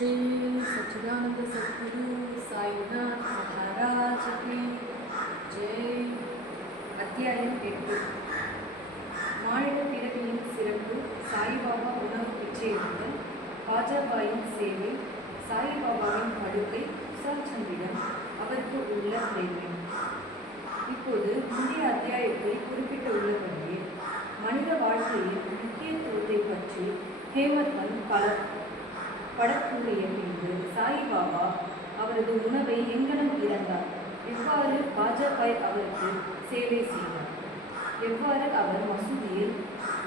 श्री सच्चिदानंद सद्गुरु साईनाथ महाराज की ஜெய் அத்தியாயம் எட்டு மாநில பிறவியின் சிறப்பு சாய்பாபா உணவு பிச்சையிடுதல் பாஜபாயின் சேவை சாய்பாபாவின் படுக்கை சுசாச்சந்திடம் அவருக்கு உள்ள பிரேமை இப்போது முந்தைய அத்தியாயத்தில் குறிப்பிட்டுள்ளபடியே மனித வாழ்க்கையின் முக்கியத்துவத்தை பற்றி ஹேமத்மன் பல படக்கூறிய பின்பு சாய்பாபா அவரது உணவை எங்கனம் இறந்தார். எவ்வாறு பாஜபாய் அவருக்கு சேவை செய்தார்? எவ்வாறு அவர் மசூதியில்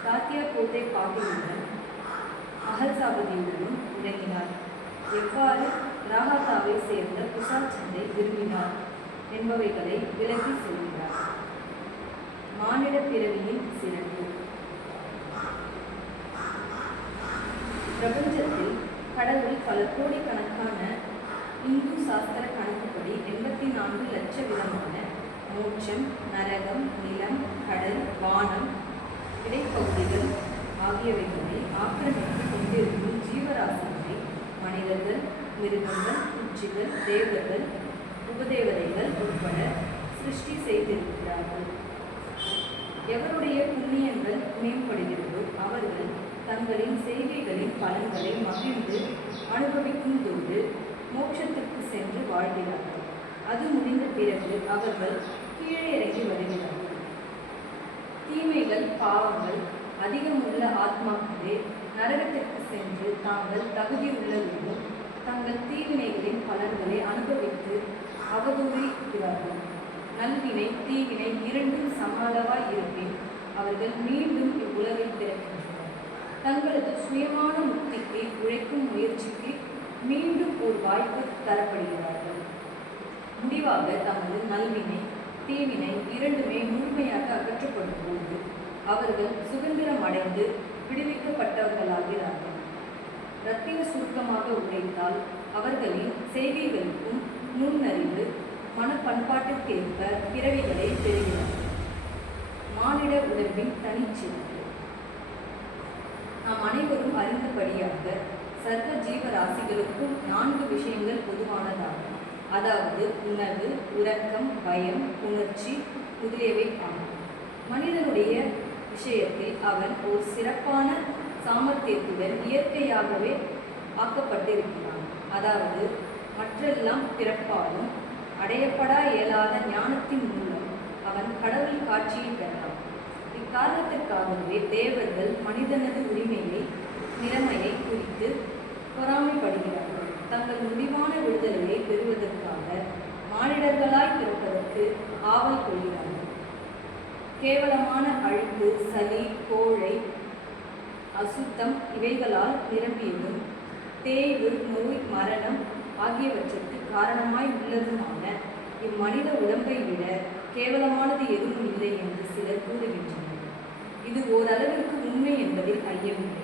தாத்தியா கோட்டை பாட்டியுடன் அகல்சாபதியுடனும் இறங்கினார்? எவ்வாறு ராகத்தாவை சேர்ந்த குசால் சந்தை விரும்பினார் என்பவைகளை விலகி செல்கிறார். மானிட பிறவியின் சிறப்பு. பிரபஞ்சத்தில் கடவுள் பல கோடிக்கணக்கான இந்து சாஸ்திர கணக்குப்படி எண்பத்தி நான்கு லட்ச விதமான மோட்சம் நரகம் நிலம் கடல் வானம் இடைப்பகுதிகள் ஆகியவைகளை ஆக்கிரமித்து கொண்டிருக்கும் ஜீவராசிகளை மனிதர்கள் மிருகங்கள் குச்சிகள் தேவர்கள் உபதேவதைகள் உட்பட சிருஷ்டி செய்திருக்கிறார்கள். எவருடைய புண்ணியங்கள் மேம்படுகிறதோ அவர்கள் தங்களின் செய்கைகளின் பலன்களை மகிழ்ந்து அனுபவிக்கும் போது மோட்சத்திற்கு சென்று வாழ்கிறார்கள். அது முடிந்த பிறகு அவர்கள் கீழே இறங்கி வருகிறார்கள். தீமைகள் பாவங்கள் அதிகமுள்ள ஆத்மாக்களே நரகத்திற்கு சென்று தாங்கள் தகுதி உள்ளதோடும் தங்கள் தீவினைகளின் பலன்களை அனுபவித்து அவதூறிக்கிறார்கள் நல்வினை தீவினை இரண்டும் சமாளவாய் இருப்பின் அவர்கள் மீண்டும் இவ்வுலகில் பிறக்கிறார்கள் தங்களது சுயமான முக்திக்கு உழைக்கும் முயற்சிக்கு மீண்டும் ஒரு வாய்ப்பு தரப்படுகிறார்கள். முடிவாக தமது நல்வினை தீவினை இரண்டுமே முழுமையாக அகற்றப்படும் போது அவர்கள் சுதந்திரம் அடைந்து விடுவிக்கப்பட்டவர்களாகிறார்கள். ரத்தின சுருக்கமாக உழைத்தால் அவர்களின் செய்கைகளுக்கும் நுண்ணறிவு மனப்பண்பாட்டிற்கேற்ப பிறவிகளை பெறுகிறார்கள். மானிட உணர்வின் தனிச்சிறப்பு நாம் அனைவரும் அறிந்தபடியாக சர்வ ஜீவராசிகளுக்கும் நான்கு விஷயங்கள் பொதுவானதாகும். அதாவது உணவு உறக்கம் பயம் உணர்ச்சி முதலியவை ஆகும். மனிதனுடைய விஷயத்தில் அவன் ஒரு சிறப்பான சாமர்த்தியத்துடன் இயற்கையாகவே ஆக்கப்பட்டிருக்கிறான். அதாவது மற்றெல்லாம் பிறப்பாலும் அடையப்படா இயலாத ஞானத்தின் மூலம் அவன் கடவுள் காட்சியை பெற காரணத்திற்காகவே தேவர்கள் மனிதனது உரிமையை நிலைமையை குறித்து பொறாமைப்படுகிறார்கள். தங்கள் முடிவான விடுதலையை பெறுவதற்காக மானிடர்களாய் பிறப்பதற்கு ஆவல் கொள்கிறார்கள். கேவலமான அழுக்கு சளி கோழை அசுத்தம் இவைகளால் நிரம்பியதும் தேய்வு நோய் மரணம் ஆகியவற்றுக்கு காரணமாய் உள்ளதுமான இம்மனித உடம்பை விட கேவலமானது எதுவும் இல்லை என்று சிலர் கூறுகின்றனர். இது ஓரளவிற்கு உண்மை என்பதில் ஐயமில்லை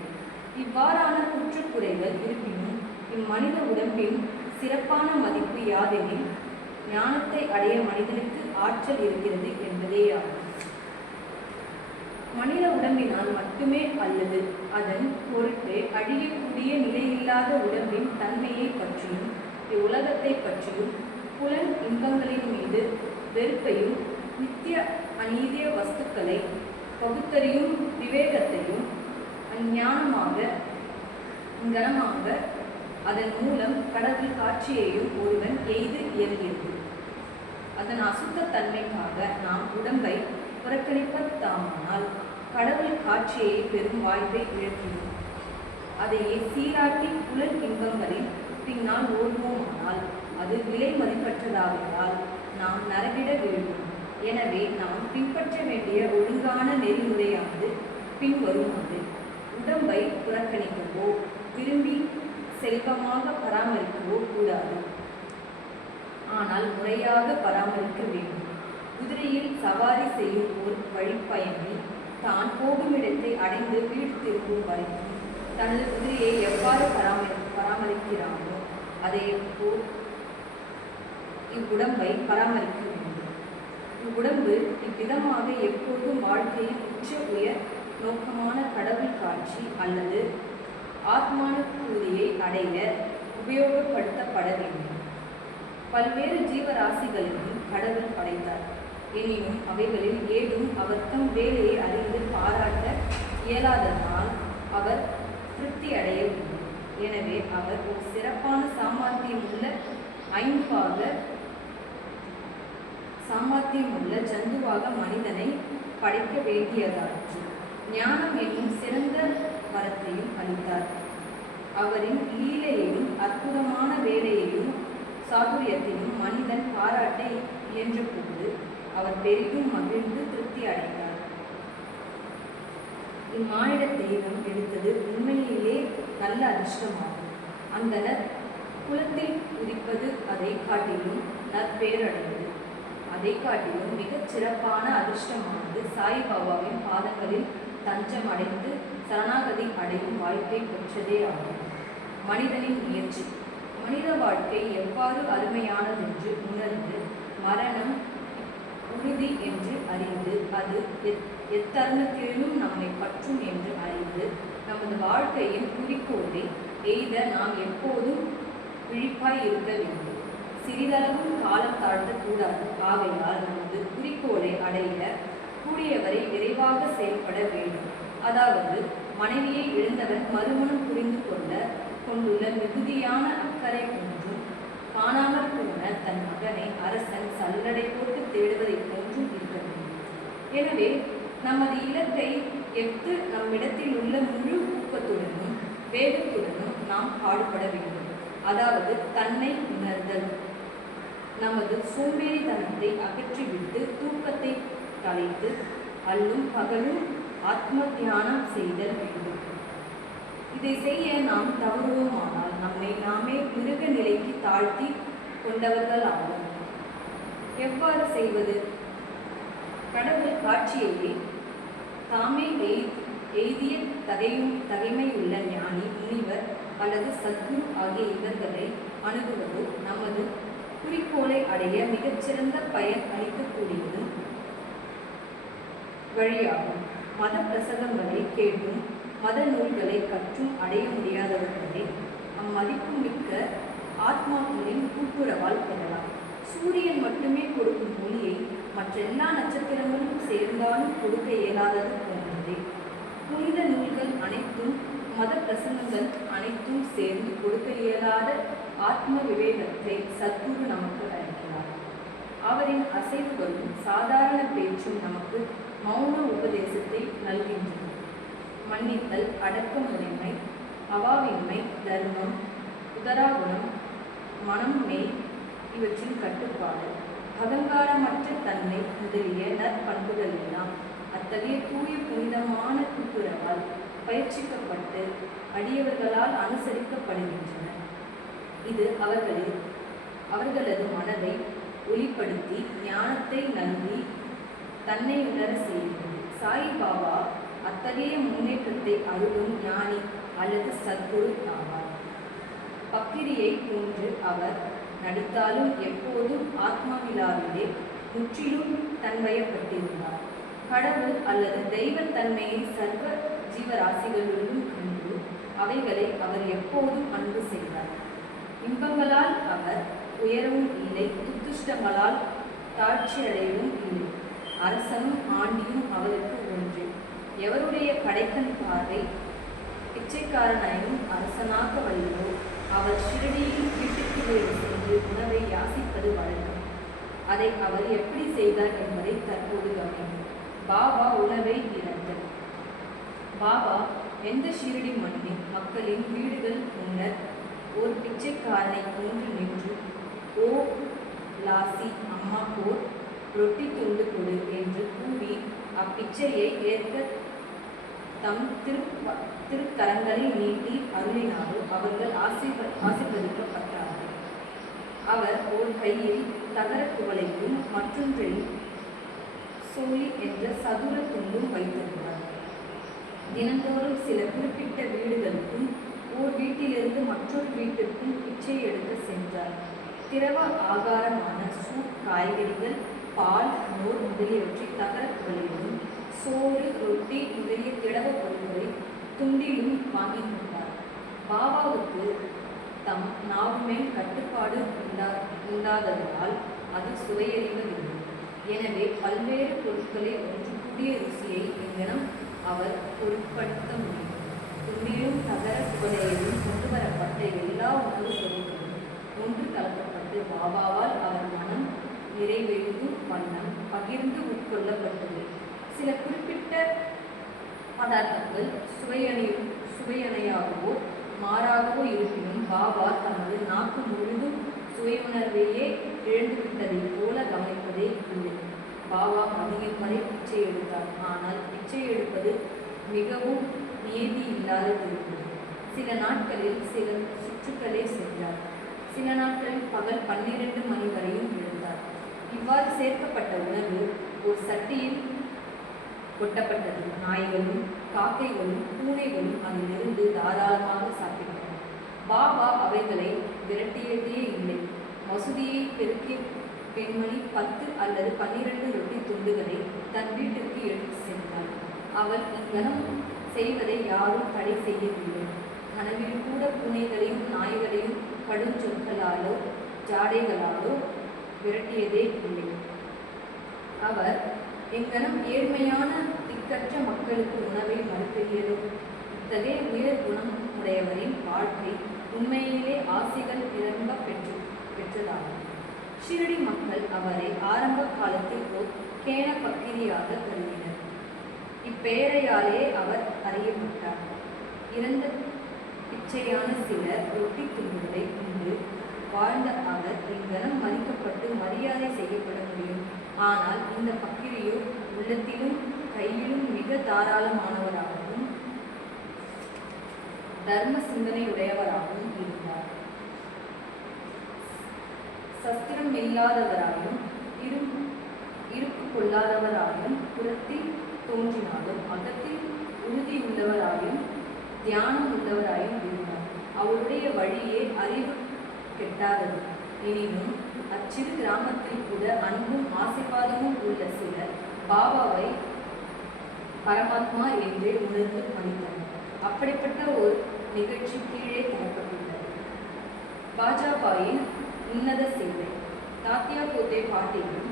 இவ்வாறான குற்றக்குறைகள் இருப்பினும் இம்மனித உடம்பின் சிறப்பான மதிப்பு யாதெனில் ஞானத்தை அடைய மனிதனுக்கு ஆற்றல் இருக்கிறது என்பதேயாகும் மனித உடம்பினால் மட்டுமே அல்லது அதன் பொருட்டு அழியக்கூடிய நிலையில்லாத உடம்பின் தன்மையை பற்றியும் இவ்வுலகத்தை பற்றியும் புலன் இன்பங்களின் மீது வெறுப்பையும் நித்திய அநீதிய வஸ்துக்களை பகுத்தறியும் விவேகத்தையும் அஞ்ஞானமாக கனமாக அதன் மூலம் கடவுள் காட்சியையும் ஒருவன் எய்து இயல்கிறது. அதன் அசுத்த தன்மைக்காக நாம் உடம்பை புறக்கணிப்பதாமானால் கடவுள் காட்சியை பெறும் வாய்ப்பை இழக்கிறோம் அதையே சீராட்டி புலன் இன்பங்களில் பின்னால் ஓடுவோமானால் அது விலை மதிப்பற்றதாவதால் நாம் நரவிட வேண்டும். எனவே நாம் பின்பற்ற வேண்டிய ஒழுங்கான நெறிமுறையானது பின்வருமாறு. உடம்பை புறக்கணிக்கவோ விரும்பி செல்வமாக பராமரிக்கவோ கூடாது. ஆனால் முறையாக பராமரிக்க வேண்டும். குதிரையில் சவாரி செய்யும் ஒரு வழிப்பயணி தான் போகும் இடத்தை அடைந்து வீடு திரும்பும் வரைக்கும் தனது குதிரையை எவ்வாறு பராமரி பராமரிக்கிறானோ அதே போல் இவ்வுடம்பை பராமரிக்க உடம்பு இவ்விதமாக எப்போதும் வாழ்க்கையின் உச்ச உயர் நோக்கமான கடவுள் காட்சி அல்லது ஆத்மானுபூதியை அடைய உபயோகப்படுத்தப்பட வேண்டும். பல்வேறு ஜீவராசிகளையும் கடவுள் படைத்தார். எனினும் அவைகளில் ஏதும் அவர் தம் வேலையை அறிந்து பாராட்ட இயலாததால் அவர் திருப்தி அடையவில்லை எனவே அவர் ஒரு சிறப்பான சாமர்த்தியமுள்ள ஐம்பாக சாமர்த்தியமுள்ள ஜந்துவாக மனிதனை படைக்க வேண்டியதாயிற்று. ஞானம் என்னும் சிறந்த வரத்தையும் அளித்தார். அவரின் லீலையையும் அற்புதமான வேலையையும் சாதுரியத்தையும் மனிதன் பாராட்ட இயன்றபோது அவர் பெரிதும் மகிழ்ந்து திருப்தி அடைந்தார். இம்மானிட தெய்வம் எடுத்தது உண்மையிலே நல்ல அதிர்ஷ்டமாகும். அந்த குலத்தில் உதிப்பது அதை காட்டிலும் நற்பேரடைந்தது. அதை காட்டிலும் மிகச் சிறப்பான அதிர்ஷ்டமானது சாய்பாபாவின் பாதங்களில் தஞ்சம் அடைந்து சரணாகதி அடையும் வாய்ப்பை பெற்றதே ஆகும். மனிதனின் முயற்சி. மனித வாழ்க்கை எவ்வாறு அருமையானதென்று உணர்ந்து மரணம் உறுதி என்று அறிந்து அது எத் எத்தருணத்திலும் நம்மை பற்றும் என்று அறிந்து நமது வாழ்க்கையின் குறிக்கோளை எய்த நாம் எப்போதும் விழிப்பாய் இருக்க வேண்டும். சிறிதளவும் காலம் தாழ்த்தக்கூடாது ஆகையால் நமது குறிக்கோளை அடைய கூடியவரை விரைவாக செயல்பட வேண்டும். அதாவது மனைவியை இழந்தவன் மறுமணம் புரிந்து கொள்ள கொண்டுள்ள மிகுதியான அக்கறை ஒன்றும் காணாமல் போன தன் மகனை அரசன் சல்லடை போட்டு தேடுவதைப் போன்றும் இருக்க வேண்டும். எனவே நமது இலக்கை எட்டு நம்மிடத்தில் உள்ள முழு ஊக்கத்துடனும் வேகத்துடனும் நாம் பாடுபட வேண்டும். அதாவது தன்னை உணர்தல். நமது சோம்பேறித்தனத்தை அகற்றிவிட்டு தூக்கத்தை கலைத்து அல்லும் பகலும் ஆத்ம தியானம் செய்தல் வேண்டும். இதை செய்ய நாம் தவறுவோமானால் நம்மை நாமே மிருக நிலைக்கு தாழ்த்தி கொண்டவர்கள் ஆகும் எவ்வாறு செய்வது? கடவுள் காட்சியையே தாமே எய்திய தகையும் தகைமையுள்ள ஞானி முனிவர் அல்லது சத்குரு ஆகிய இவர்களை அணுகுவது நமது குறிக்கோளை அடைய மிகச்சிறந்த பயன் அளிக்கக்கூடியதும் வழியாகும். மத பிரசங்கங்களை கேட்டும் மத நூல்களை கற்றும் அடைய முடியாதவர்களை அம்மதிப்பு மிக்க ஆத்மாக்களின் கூட்டுறவால் பெறலாம். சூரியன் மட்டுமே கொடுக்கும் ஒளியை மற்ற எல்லா நட்சத்திரங்களும் சேர்ந்தாலும் கொடுக்க இயலாதது போன்றதே. புனித நூல்கள் அனைத்தும் மத பிரசங்கங்கள் அனைத்தும் சேர்ந்து கொடுக்க இயலாத ஆத்ம விவேகத்தை சத்குரு நமக்கு அளிக்கிறார். அவரின் அசைவுகளும் சாதாரண பேச்சும் நமக்கு மௌன உபதேசத்தை நல்கின்றன. மன்னித்தல் அடக்கமுடைமை அவாவின்மை தர்மம் உதராகுணம் மனம் மெய் இவற்றின் கட்டுப்பாடு அகங்காரமற்ற தன்மை முதலிய நற்பண்புகள் எல்லாம் அத்தகைய தூய புனிதமான கூட்டுறவால் பயிற்சிக்கப்பட்டு அடியவர்களால் அனுசரிக்கப்படுகின்றன இது அவர்களில் அவர்களது மனதை ஒளிப்படுத்தி ஞானத்தை நல்கி தன்னை உணர செய்கிறது. சாய்பாபா அத்தகைய முன்னேற்றத்தை அருளும் ஞானி அல்லது சத்குரு ஆவார். பக்கிரியை போன்று அவர் நடித்தாலும் எப்போதும் ஆத்மாவிலாவிலே முற்றிலும் தன்வயப்பட்டிருந்தார். கடவுள் அல்லது தெய்வத்தன்மையை சர்வ ஜீவராசிகளிலும் கண்டு அவைகளை அவர் எப்போதும் அன்பு செய்தார் இன்பங்களால் அவர் உயரவும் இல்லை துத்துஷ்டங்களால் தாழ்ச்சியடையவும் இல்லை. அரசனும் ஆண்டியும் அவருக்கு ஒன்று. எவருடைய கடைக்கண் பார்வை பிச்சைக்காரனையும் அரசனாக்க வல்லோ அவர் ஷிரடியில் வீட்டுக்கு வேறு சென்று உணவை யாசிப்பது வழக்கம். அதை அவர் எப்படி செய்தார் என்பதை தற்போது கவனிக்கும் பாபா உணவை இறந்தார். பாபா எந்த ஷீரடி மண்ணின் மக்களின் வீடுகள் முன்னர் ஒரு பிச்சைக்காரனை கொன்று நின்று ஓ லாசி அம்மா போர் ரொட்டி துண்டு கொடு என்று கூறி அப்பிச்சையை ஏற்க தம் திரு திருக்கரங்களை நீட்டி அருளினாரோ அவர்கள் ஆசிர்வ ஆசீர்வதிக்கப்பட்டார்கள். அவர் ஒரு கையில் தகரக் குவளையும் மற்றொன்றில் சோழி என்ற சதுர துண்டும் வைத்திருந்தார். தினந்தோறும் சில குறிப்பிட்ட வீடுகளுக்கும் ஓர் வீட்டிலிருந்து மற்றொரு வீட்டிற்கும் பிச்சை எடுக்க சென்றார். திரவ ஆகாரமான சூப் காய்கறிகள் பால் மோர் முதலியவற்றை தகரக் சோறு ரொட்டி முதலிய திடவ பொருட்களை துண்டிலும் வாங்கி கொண்டார். பாபாவுக்கு தம் நாவுமேல் கட்டுப்பாடு உண்டா உண்டாததால் அது சுவையறிவதில்லை. எனவே பல்வேறு பொருட்களை ஒன்று புதிய ருசியை எங்கனம் அவர் பொருட்படுத்த முடியும். துண்டிலும் தகர குவளையிலும் கொண்டு வரப்பட்ட எல்லா உணவுப் பொருட்களும் ஒன்று கலக்கப்பட்டு பாபாவால் அவர் மனம் நிறைவேந்து வண்ணம் பகிர்ந்து உட்கொள்ளப்பட்டது. சில குறிப்பிட்ட பதார்த்தங்கள் சுவையணியும் சுவையணையாகவோ மாறாகவோ இருப்பினும் பாபா தனது நாக்கு முழுதும் சுவையுணர்வையே இழந்துவிட்டதைப் போல கவனிப்பதே இல்லை. பாபா மதியம் பிச்சை எடுத்தார். ஆனால் பிச்சை எடுப்பது மிகவும் நியதி இல்லாத திருப்பி சில நாட்களில் சில சுற்றுக்களே சென்றார் சில நாட்களில் பகல் பன்னிரண்டு மணி வரையும் இருந்தார் இவ்வாறு சேர்க்கப்பட்ட உணவு ஒரு சட்டியில் கொட்டப்பட்டது. நாய்களும் காக்கைகளும் பூனைகளும் அதிலிருந்து தாராளமாக சாப்பிட்டன பாபா அவைகளை விரட்டியதே இல்லை. மசூதியை பெருக்கிய பெண்மணி பத்து அல்லது பன்னிரண்டு ரொட்டி துண்டுகளை தன் வீட்டிற்கு எடுத்து சென்றாள். அவள் இங்கனம் செய்வதை யாரும் தடை செய்யவில்லை. கனவில் கூட பூனைகளையும் நாய்களையும் கடும் சொற்களாலோ ஜாடைகளாலோ விரட்டியதே இல்லை. அவர் எங்கனம் ஏழ்மையான திக்கற்ற மக்களுக்கு உணவை மறுப்பெறியதோ இத்தகைய உயர் குணம் உடையவரின் வாழ்க்கை உண்மையிலே ஆசைகள் நிரம்ப பெற்று பெற்றதாகும். ஷிரடி மக்கள் அவரை ஆரம்ப காலத்தில் ஓர் கேன பக்கிரியாக கருதினர். இப்பெயரையாலே அவர் அறியப்பட்டார். இறந்த பிச்சையான சிலர் ரொட்டி துண்டுகளை உண்டு வாழ்ந்த அவர் இங்கனம் மதிக்கப்பட்டு மரியாதை செய்யப்பட முடியும். ஆனால் இந்த பக்கிரியோ உள்ளத்திலும் கையிலும் மிக தாராளமானவராகவும் தர்ம சிந்தனையுடையவராகவும் இருந்தார். சஸ்திரம் இல்லாதவராயும் இரு இருப்பு கொள்ளாதவராயும் புறத்தில் தோன்றினாலும் அகத்தில் உறுதியுள்ளவராயும் தியானம் உள்ளவராயும் இருந்தார். அவருடைய வழியே அறிவு கெட்டாதது. எனினும் அச்சிறு கிராமத்தில் கூட அன்பும் ஆசீர்வாதமும் உள்ள சிலர் பாபாவை பரமாத்மா என்றே உணர்ந்து பணித்தனர் அப்படிப்பட்ட ஒரு நிகழ்ச்சி கீழே தரப்பட்டுள்ளது. பாஜாபாயின் உன்னத சேவை தாத்தியா கோட்டை பாட்டிலும்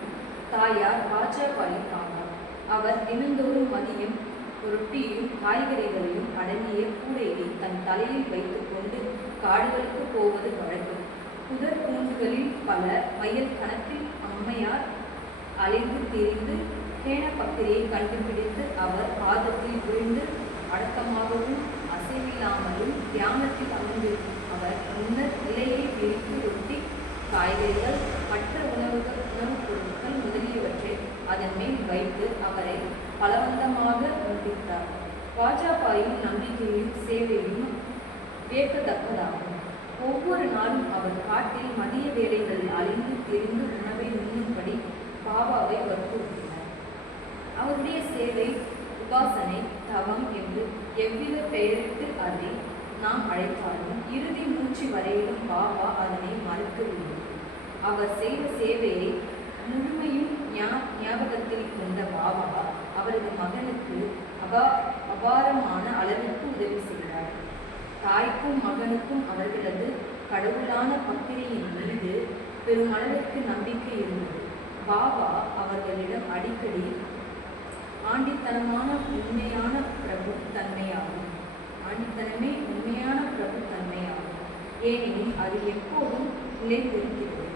தாயார் பாஜாபாயின் ஆவார் அவர் தினந்தோறும் மதியம் ரொட்டியும் காய்கறிகளையும் அடங்கிய கூடையை தன் தலையில் வைத்துக்கொண்டு காடுகளுக்கு போவது வழக்கம். புதர் பூண்டுகளில் பல மைல் கணக்கில் அம்மையார் அலைந்து திரிந்து கேன பக்கிரியை கண்டுபிடித்து அவர் பாதத்தில் விழுந்து அடக்கமாகவும் அசைவில்லாமலும் தியானத்தில் அமர்ந்திருக்கும் அவர் முன்னர் நிலையை பிரித்து ரொட்டி காய்கறிகள் மற்ற உணவுகள் உணவுப் பொருட்கள் முதலியவற்றை அதன் மேல் வைத்து அவரை பலவந்தமாக முடித்தார் பாஜாபாயும் நம்பிக்கையும் சேவையும் வியக்கத்தக்கதாகும் ஒவ்வொரு நாளும் அவர் காட்டில் மதிய வேலைகளில் அழிந்து தெரிந்து உணவை உண்ணும்படி பாபாவை வற்புறுத்தினார். அவருடைய சேவை உபாசனை தவம் என்று எவ்வித பெயரிட்டு அதை நாம் அழைத்தாலும் இறுதி மூச்சு வரையிலும் பாபா அதனை மறுக்கவில்லை அவர் செய்த சேவையை முழுமையும் ஞா- ஞாபகத்தில் கொண்ட பாபா அவரது மகனுக்கு அபா அபாரமான அளவிற்கு உதவி செய்தார் தாய்க்கும் மகனுக்கும் அவர்களது கடவுளான பக்திரியின் மீது பெருமளவிற்கு நம்பிக்கை இருந்தது. பாபா அவர்களிடம் அடிக்கடி ஆண்டித்தனமான உண்மையான பிரபு தன்மையாகும். மனிதனமே உண்மையான பிரபு தன்மையாகும். ஏனெனில் அது எப்போதும் நிலைத்திருக்கிறது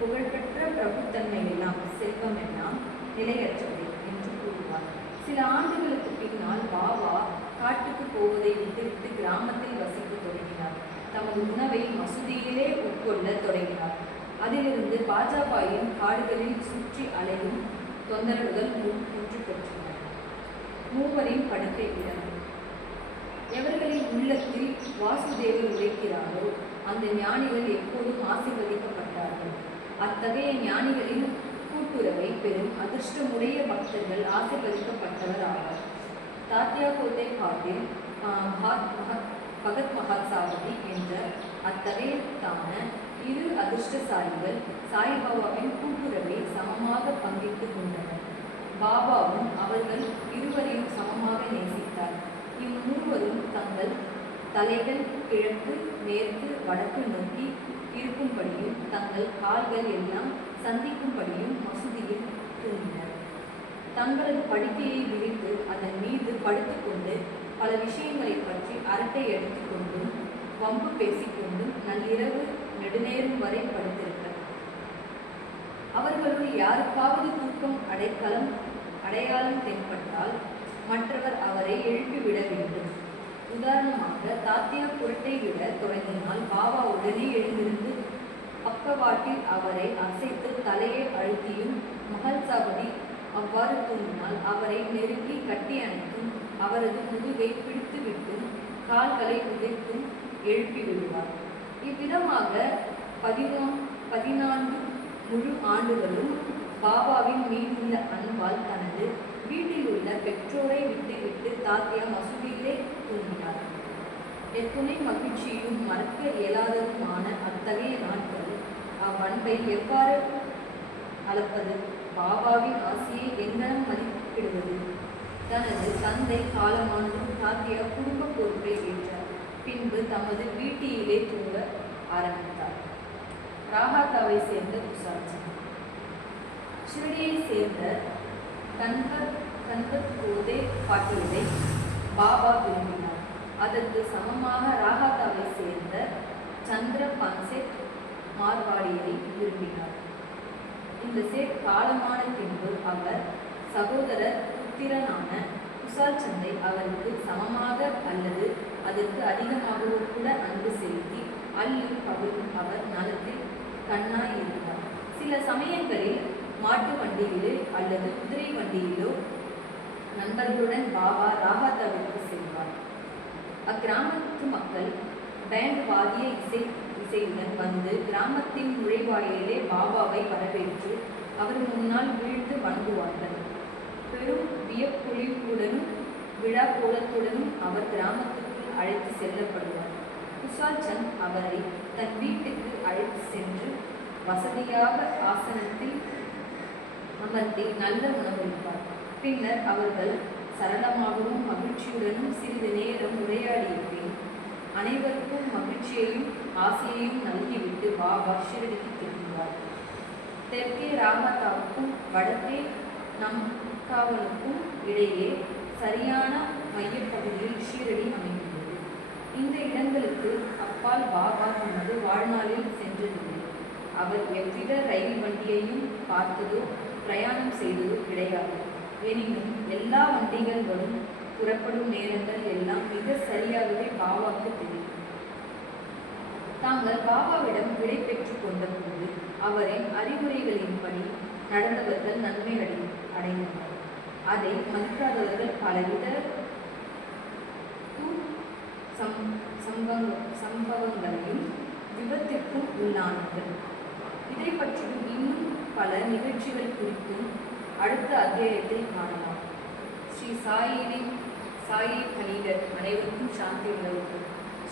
புகழ்பெற்ற பிரபுத்தன்மை எல்லாம் செல்வம் எல்லாம் நிலையற்றது என்று கூறுவார். சில ஆண்டுகளுக்கு பின்னால் பாபா காட்டுக்கு போவதை விட்டுவிட்டு கிராமத்தில் வசிக்க தொடங்கினார். தமது உணவை மசூதியிலே உட்கொள்ளத் தொடங்கினார். அதிலிருந்து பாஜபாயின் காடுகளில் சுற்றி அலையும் தொந்தரவுகள் மு- முற்று பெற்றன மூவரின் படுக்கை இடம் எவர்களின் உள்ளத்தில் வாசுதேவர் உழைக்கிறாரோ அந்த ஞானிகள் எப்போதும் ஆசீர்வதிக்கப்பட்டார்கள். அத்தகைய ஞானிகளின் கூட்டுறவை பெறும் அதிர்ஷ்டமுடைய பக்தர்கள் ஆசீர்வதிக்கப்பட்டவர் ஆவார். தாத்தியா கோட்டை காட்டில் மகாத் பகத் மகாத் சாவதி என்ற அத்தகையதான இரு அதிர்ஷ்டசாலிகள் சாய்பாபாவின் கூட்டுறவை சமமாக பங்கிட்டுக் கொண்டனர். பாபாவும் அவர்கள் இருவரையும் சமமாக நேசி இம்மூவரும் தங்கள் தலைகள் கிழக்கு மேற்கு வடக்கு நோக்கி இருக்கும்படியும் தங்கள் கால்கள் எல்லாம் சந்திக்கும்படியும் மசூதியில் தூங்கினர் தங்களது படுக்கையை விரித்து அதன் மீது படுத்துக்கொண்டு பல விஷயங்களைப் பற்றி அரட்டை எடுத்துக்கொண்டும் வம்பு பேசிக்கொண்டும் நள்ளிரவு நெடுநேரம் வரை படுத்திருப்பர். அவர்களுள் யாருக்காவது தூக்கம் அடைக்கலம் அடையாளம் தென்பட்டால் மற்றவர் அவரை எழுப்பிவிட வேண்டும். உதாரணமாக தாத்தியா குரட்டை விட தொடங்கினால் பாபா உடனே எழுந்திருந்து பக்கவாட்டில் அவரை அசைத்து தலையை அழுத்தியும் மகள் சாபதி அவ்வாறு தூங்கினால் அவரை நெருங்கி கட்டி அணைத்தும் அவரது முதுகை பிடித்துவிட்டும் கால்களை உதைத்தும் எழுப்பி விடுவார் இவ்விதமாக பதினோ பதினான்கு முழு ஆண்டுகளும் பாபாவின் மீதுள்ள அன்பால் தனது வீட்டில் உள்ள பெற்றோரை விட்டுவிட்டு தாத்தியா மசூதியிலே தூங்கினார். எத்துணை மகிழ்ச்சியும் மறக்க இயலாததுமான அத்தகைய நாட்கள் அவ்வன்பை எவ்வாறு அளப்பது? பாபாவின் ஆசையை எங்கனம் மதிப்பிடுவது? தனது தந்தை காலமானதும் தாத்தியா குடும்ப பொறுப்பை ஏற்றார் பின்பு தமது வீட்டியிலே தூங்க ஆரம்பித்தார். ராகாத்தாவை சேர்ந்த குசாச்சி ஷிரடியை சேர்ந்த கண்பத் கண்பத் கோதே பாபா விரும்பினார். அதற்கு சமமாக ராகாதாவை சேர்ந்த சந்திர பன்செட் மார்வாடியை விரும்பினார். இந்த சேட் காலமான பின்பு அவர் சகோதரர் புத்திரனான குசால் சந்தை அவருக்கு சமமாக அல்லது அதற்கு அதிகமாகவோ கூட அன்பு செலுத்தி அல்லும் பகலும் அவர் நலத்தில் கண்ணாய் இருந்தார். சில சமயங்களில் மாட்டு வண்டியிலோ அல்லது குதிரை வண்டியிலோ நண்பர்களுடன் பாபா ராகாத்தாவிற்கு செல்வார். அக்கிராமத்து மக்கள் பேண்ட் வாதிய இசை இசையுடன் வந்து கிராமத்தின் நுழைவாயிலே பாபாவை வரவேற்று அவர் முன்னால் வீழ்ந்து வணங்குவார்கள் பெரும் வியப்பொழிவுடனும் விழா கோலத்துடனும் அவர் கிராமத்துக்குள் அழைத்து செல்லப்படுவார். குஷால் சந்த் அவரை தன் வீட்டுக்கு அழைத்து சென்று வசதியாக ஆசனத்தில் அமர்த்தி நல்ல உணவளிப்பார் பின்னர் அவர்கள் சரளமாகவும் மகிழ்ச்சியுடனும் சிறிது நேரம் உரையாடிய பின் அனைவருக்கும் மகிழ்ச்சியையும் ஆசையையும் நல்கிவிட்டு பாபா ஷிரடிக்கு திரும்புவார். தெற்கே ராமதாவுக்கும் வடக்கே நம்காவலுக்கும் இடையே சரியான மையப்பகுதியில் ஷீரடி அமைந்துள்ளது. இந்த இடங்களுக்கு அப்பால் பாபா தனது வாழ்நாளில் சென்றதில்லை அவர் எவ்வித ரயில் வண்டியையும் பார்த்ததோ பிரயாணம் செய்தது கிடையாது. எனினும் எல்லா வண்டிகளும் புறப்படும் நேரங்கள் எல்லாம் மிக சரியாகவே பாபாவுக்கு தெரியும். தாங்கள் பாபாவிடம் விடை பெற்றுக் கொண்டபோது அவரின் அறிவுரைகளின்படி நடந்தவர்கள் நன்மை அடை அடைந்தனர். அதை மதிக்காதவர்கள் பலவித சம் சம்பவ சம்பவங்களையும் விபத்திற்கும் உள்ளானார்கள். இதை பற்றியும் இன்னும் பல நிகழ்ச்சிகள் குறித்தும் அடுத்த அத்தியாயத்தில் காணலாம். ஸ்ரீ சாயினை சாயி பணிகர் அனைவருக்கும் சாந்தி உலகம்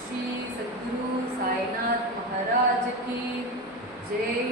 ஸ்ரீ சத்குரு சாய்நாத் மகாராஜ் கி ஜெய்.